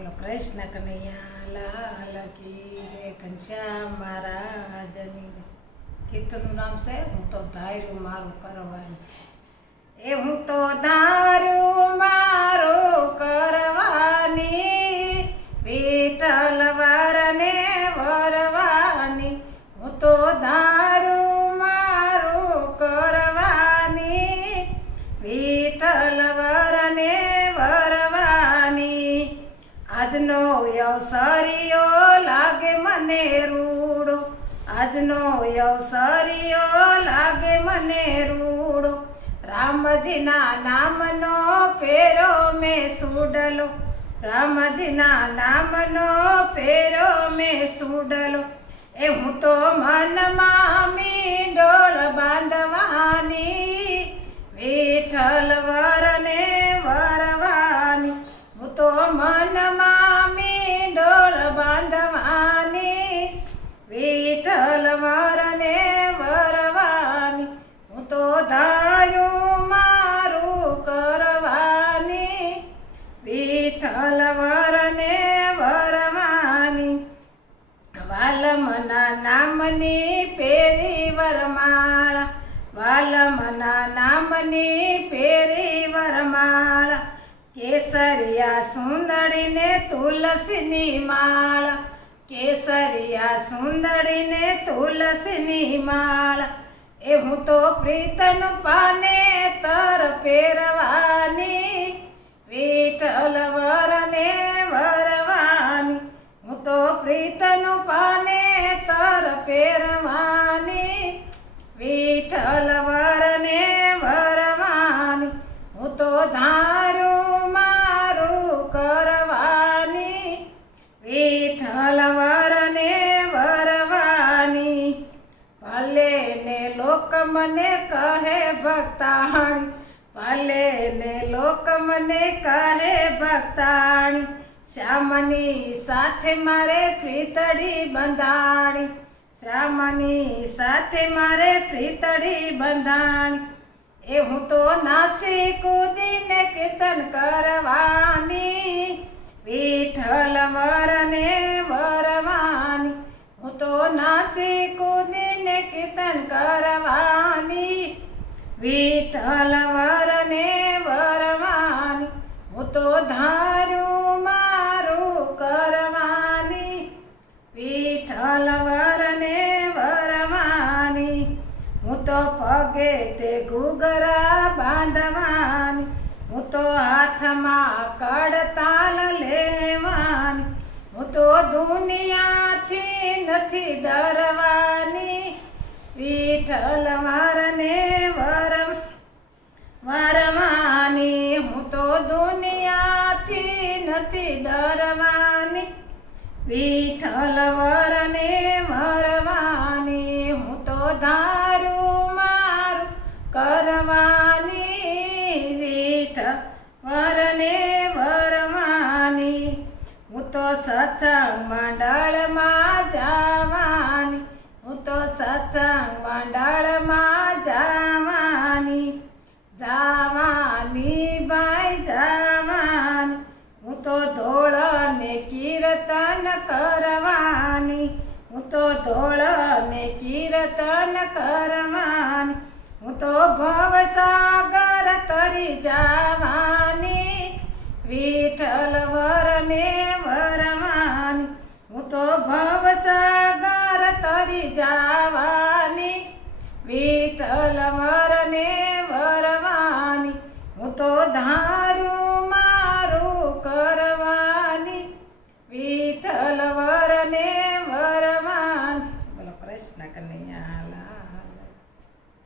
બોલો, કૃષ્ણ કનૈયા લાલ કી રે ઘનશ્યામ મહારાજની કીર્તનનું નામ છે, હું તો ધાર્યું મારું કરવાનું. એ હું તો ધાર્યું મારું આજનો અવસરિયો લાગે મને રૂડો. રામજીના નામનો પેરો મેં સુડલો. રામજીના નામનો પેરો મેં સુડલો. એ હું તો મનમાં મી ડોળ બાંધવાની. વિઠ્ઠલ વરને વિઠ્ઠલ વરવાની વાલમના નામની પેરી વરમાળ. વાલમના નામની પેરી વરમાળ. કેસરિયા સુંદરીને તુલસીની માળ. કેસરિયા સુંદરીને તુલસીની માળ. એ હું તો પ્રીતનું પાને તર પહેરવાની. વિઠ્ઠલ વરવાની, હું તો પ્રીતનું પાને તર પહેરવાની વિઠ્ઠલ વરવાની, હું તો ધારું મારું કરવાની. વિઠ્ઠલ વરવાની, ભલે ને લોક મને કહે ભક્તાણી ભલે ને લોક મને કહે ભક્તાણી. શ્યામની સાથે મારે પ્રીતડી બંધાણી. શ્યામની સાથે મારે પ્રીતડી બંધાણી. એ હું તો નાસી કૂદીને કીર્તન કરવાની. વિઠ્ઠલ વરને વરવાની. હું તો નાસી કૂદીને કીર્તન કરવાની. વિઠ્ઠલ હું તો પગે તે ઘૂઘરા બાંધવાની હું તો હાથમાં કડતાલ લેવાની હું તો દુનિયાથી નથી ડરવાની. વિઠ્ઠલ મારને વર વરવાની હું તો દુનિયાથી નથી ડરવાની. વિઠ્ઠલ વરને વરને વરવાની હું તો સત્સંગ મંડળમાં જવાની, હું તો સત્સંગ મંડળમાં જવાની. જાવાની ભાઈ, જાવાની, હું તો ધોળ ને કીર્તન કરવાની, હું તો ધોળ ને કીર્તન કરવાની, હું તો ભવસાગર તરી જવાની તો ભવસાગર તરી જાવા.